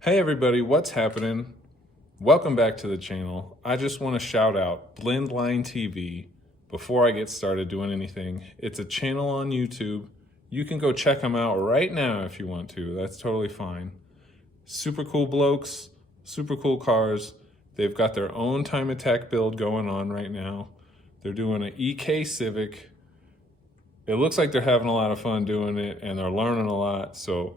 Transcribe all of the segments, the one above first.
Hey everybody, what's happening? Welcome back to the channel. I just want to shout out Blendline TV before I get started doing anything. It's a channel on YouTube. You can go check them out right now if you want to. That's totally fine. Super cool blokes, super cool cars. They've got their own time attack build going on right now. They're doing an EK Civic. It looks like they're having a lot of fun doing it and they're learning a lot. So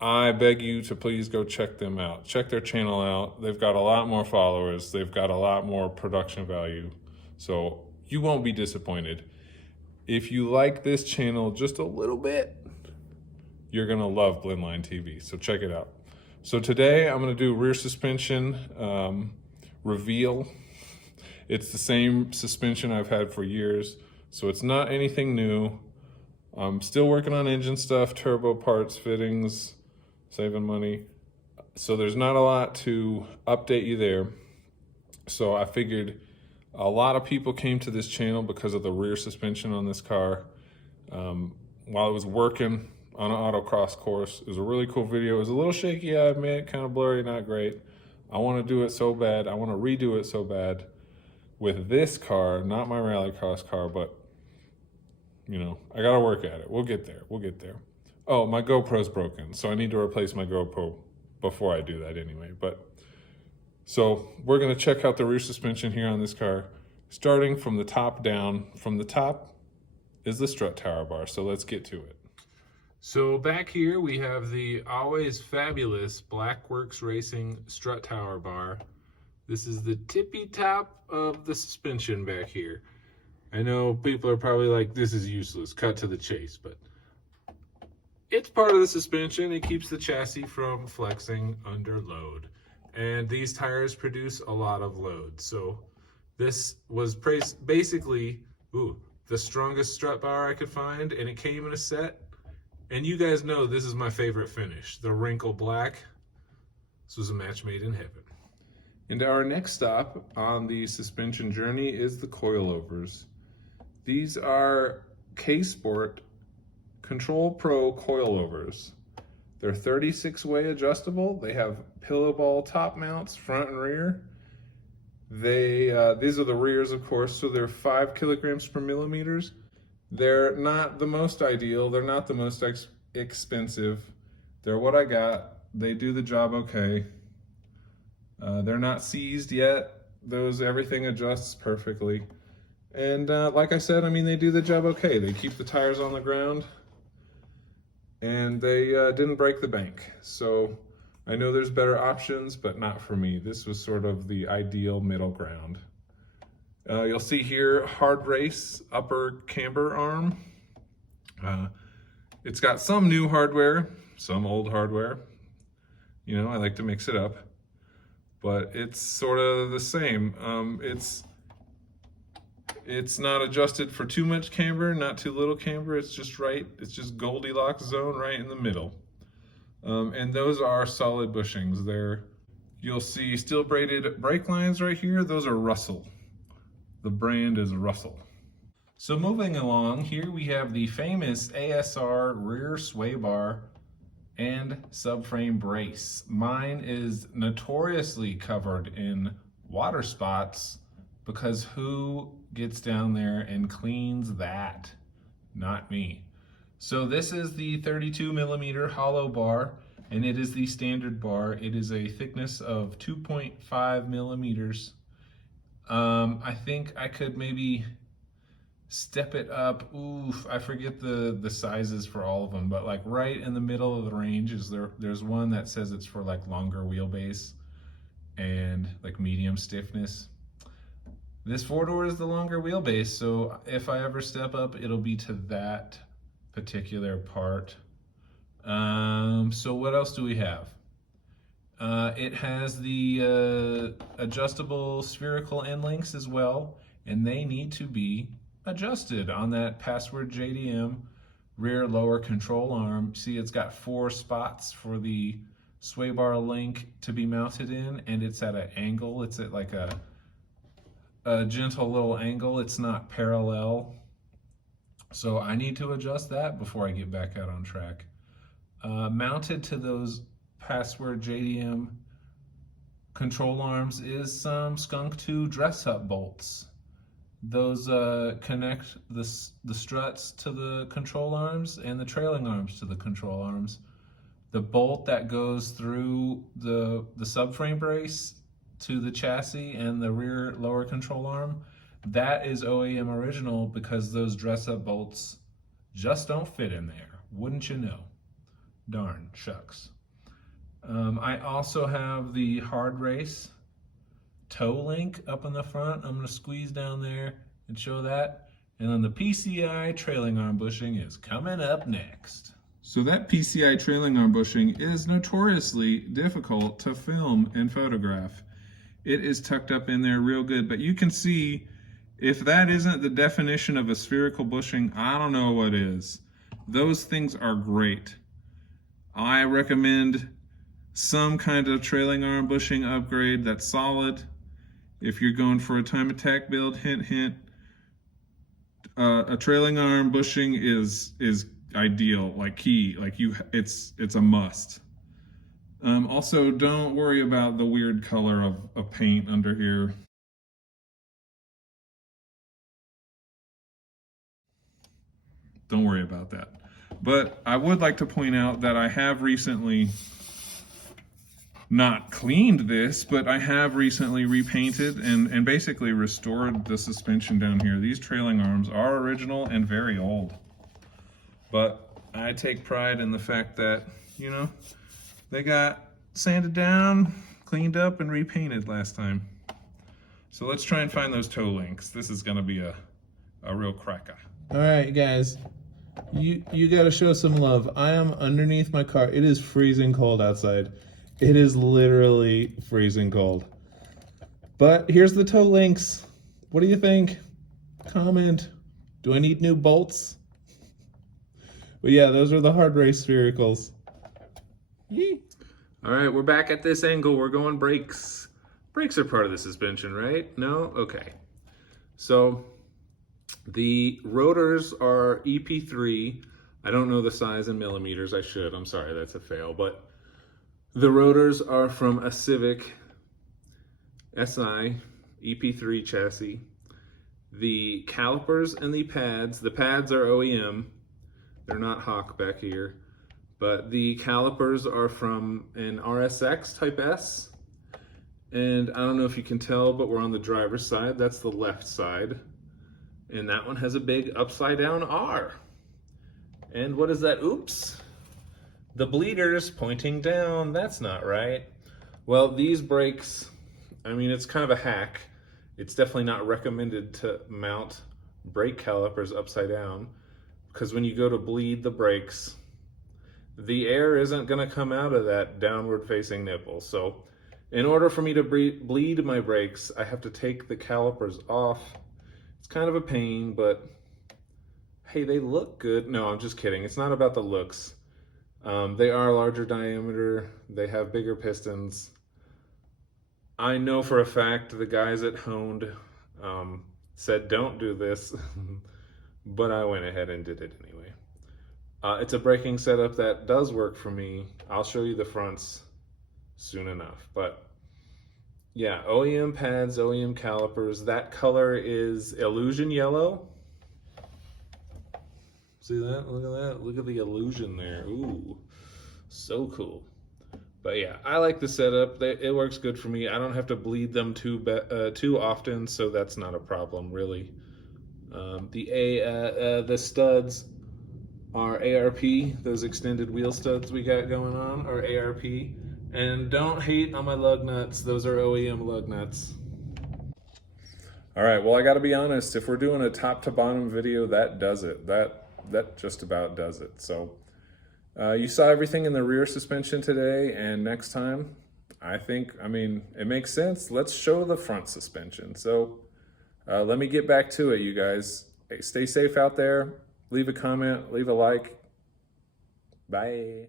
I beg you to please go check them out. Check their channel out. They've got a lot more followers. They've got a lot more production value. So you won't be disappointed. If you like this channel just a little bit, you're going to love Blendline TV. So check it out. So today I'm going to do rear suspension reveal. It's the same suspension I've had for years. So it's not anything new. I'm still working on engine stuff, turbo parts, fittings, saving money. So there's not a lot to update you there. So I figured a lot of people came to this channel because of the rear suspension on this car. While I was working on an autocross course, it was a really cool video. It was a little shaky, I admit, kind of blurry, not great. I want to do it so bad. I want to redo it so bad with this car, not my rallycross car, but you know, I gotta work at it. We'll get there. Oh, my GoPro's broken, so I need to replace my GoPro before I do that anyway. But so we're gonna check out the rear suspension here on this car, starting from the top down. From the top is the strut tower bar, so let's get to it. So back here we have the always fabulous Blackworks Racing strut tower bar. This is the tippy top of the suspension back here. I know people are probably like, this is useless, cut to the chase, but it's part of the suspension. It keeps the chassis from flexing under load. And these tires produce a lot of load. So this was basically the strongest strut bar I could find, and it came in a set. And you guys know this is my favorite finish, the wrinkle black. This was a match made in heaven. And our next stop on the suspension journey is the coilovers. These are K-Sport Control Pro coilovers. They're 36-way adjustable. They have pillow ball top mounts, front and rear. These are the rears, of course, so they're 5 kilograms per millimeters. They're not the most ideal. They're not the most expensive. They're what I got. They do the job okay. They're not seized yet. Everything adjusts perfectly. And like I said, I mean, they do the job okay. They keep the tires on the ground and they didn't break the bank. So I know there's better options, but not for me. This was sort of the ideal middle ground. You'll see here, hard race upper camber arm. It's got some new hardware, some old hardware. You know, I like to mix it up, but it's sort of the same. It's not adjusted for too much camber, not too little camber. It's just right. It's just Goldilocks zone right in the middle. And those are solid bushings. You'll see steel braided brake lines right here. Those are Russell. The brand is Russell. So moving along, here we have the famous ASR rear sway bar and subframe brace. Mine is notoriously covered in water spots because who gets down there and cleans that? Not me. So this is the 32 millimeter hollow bar, and it is the standard bar. It is a thickness of 2.5 millimeters. I think I could maybe step it up. Oof, I forget the sizes for all of them, but like right in the middle of the range is there's one that says it's for like longer wheelbase and like medium stiffness. This 4-door is the longer wheelbase, so if I ever step up, it'll be to that particular part. So what else do we have? It has the adjustable spherical end links as well, and they need to be adjusted on that Password JDM rear lower control arm. See, it's got 4 spots for the sway bar link to be mounted in, and it's at an angle. It's at like a gentle little angle. It's not parallel. So I need to adjust that before I get back out on track. Mounted to those password JDM control arms is some Skunk 2 dress up bolts. Those connect the struts to the control arms and the trailing arms to the control arms. The bolt that goes through the subframe brace to the chassis and the rear lower control arm, that is OEM original because those dress up bolts just don't fit in there. Wouldn't you know? Darn shucks. I also have the hard race toe link up in the front. I'm gonna squeeze down there and show that. And then the PCI trailing arm bushing is coming up next. So that PCI trailing arm bushing is notoriously difficult to film and photograph. It is tucked up in there real good, but you can see if that isn't the definition of a spherical bushing, I don't know what is. Those things are great. I recommend some kind of trailing arm bushing upgrade that's solid. If you're going for a time attack build, hint, hint, a trailing arm bushing is ideal, like key, like it's a must. Also, don't worry about the weird color of paint under here. Don't worry about that. But I would like to point out that I have recently not cleaned this, but I have recently repainted and basically restored the suspension down here. These trailing arms are original and very old. But I take pride in the fact that, you know, they got sanded down, cleaned up, and repainted last time. So let's try and find those toe links. This is gonna be a real cracker. All right, guys, you gotta show some love. I am underneath my car. It is freezing cold outside. It is literally freezing cold. But here's the toe links. What do you think? Comment. Do I need new bolts? But yeah, those are the hard race sphericals. Yee. All right, we're back at this angle. We're going brakes. Brakes are part of the suspension, right? No? Okay. So the rotors are EP3. I don't know the size in millimeters. I should. I'm sorry, that's a fail. But the rotors are from a Civic SI EP3 chassis. The calipers and the pads are OEM. They're not Hawk back here. But the calipers are from an RSX Type S. And I don't know if you can tell, but we're on the driver's side. That's the left side. And that one has a big upside down R. And what is that? Oops. The bleeder's pointing down. That's not right. Well, these brakes, I mean, it's kind of a hack. It's definitely not recommended to mount brake calipers upside down, because when you go to bleed the brakes, the air isn't going to come out of that downward facing nipple. So in order for me to bleed my brakes, I have to take the calipers off. It's kind of a pain, but hey, they look good. No, I'm just kidding. It's not about the looks. They are larger diameter. They have bigger pistons. I know for a fact the guys at Honed said don't do this, but I went ahead and did it anyway. It's a braking setup that does work for me. I'll show you the fronts soon enough. But yeah, OEM pads, OEM calipers. That color is Illusion Yellow. See that? Look at that. Look at the illusion there. Ooh, so cool. But yeah, I like the setup. It works good for me. I don't have to bleed them too often, so that's not a problem, really. The studs are ARP. Those extended wheel studs we got going on are ARP. And don't hate on my lug nuts. Those are OEM lug nuts. All right, well, I got to be honest. If we're doing a top to bottom video, that does it. That just about does it. So you saw everything in the rear suspension today, and next time, I mean, it makes sense. Let's show the front suspension. So let me get back to it, you guys. Hey, stay safe out there. Leave a comment, leave a like. Bye.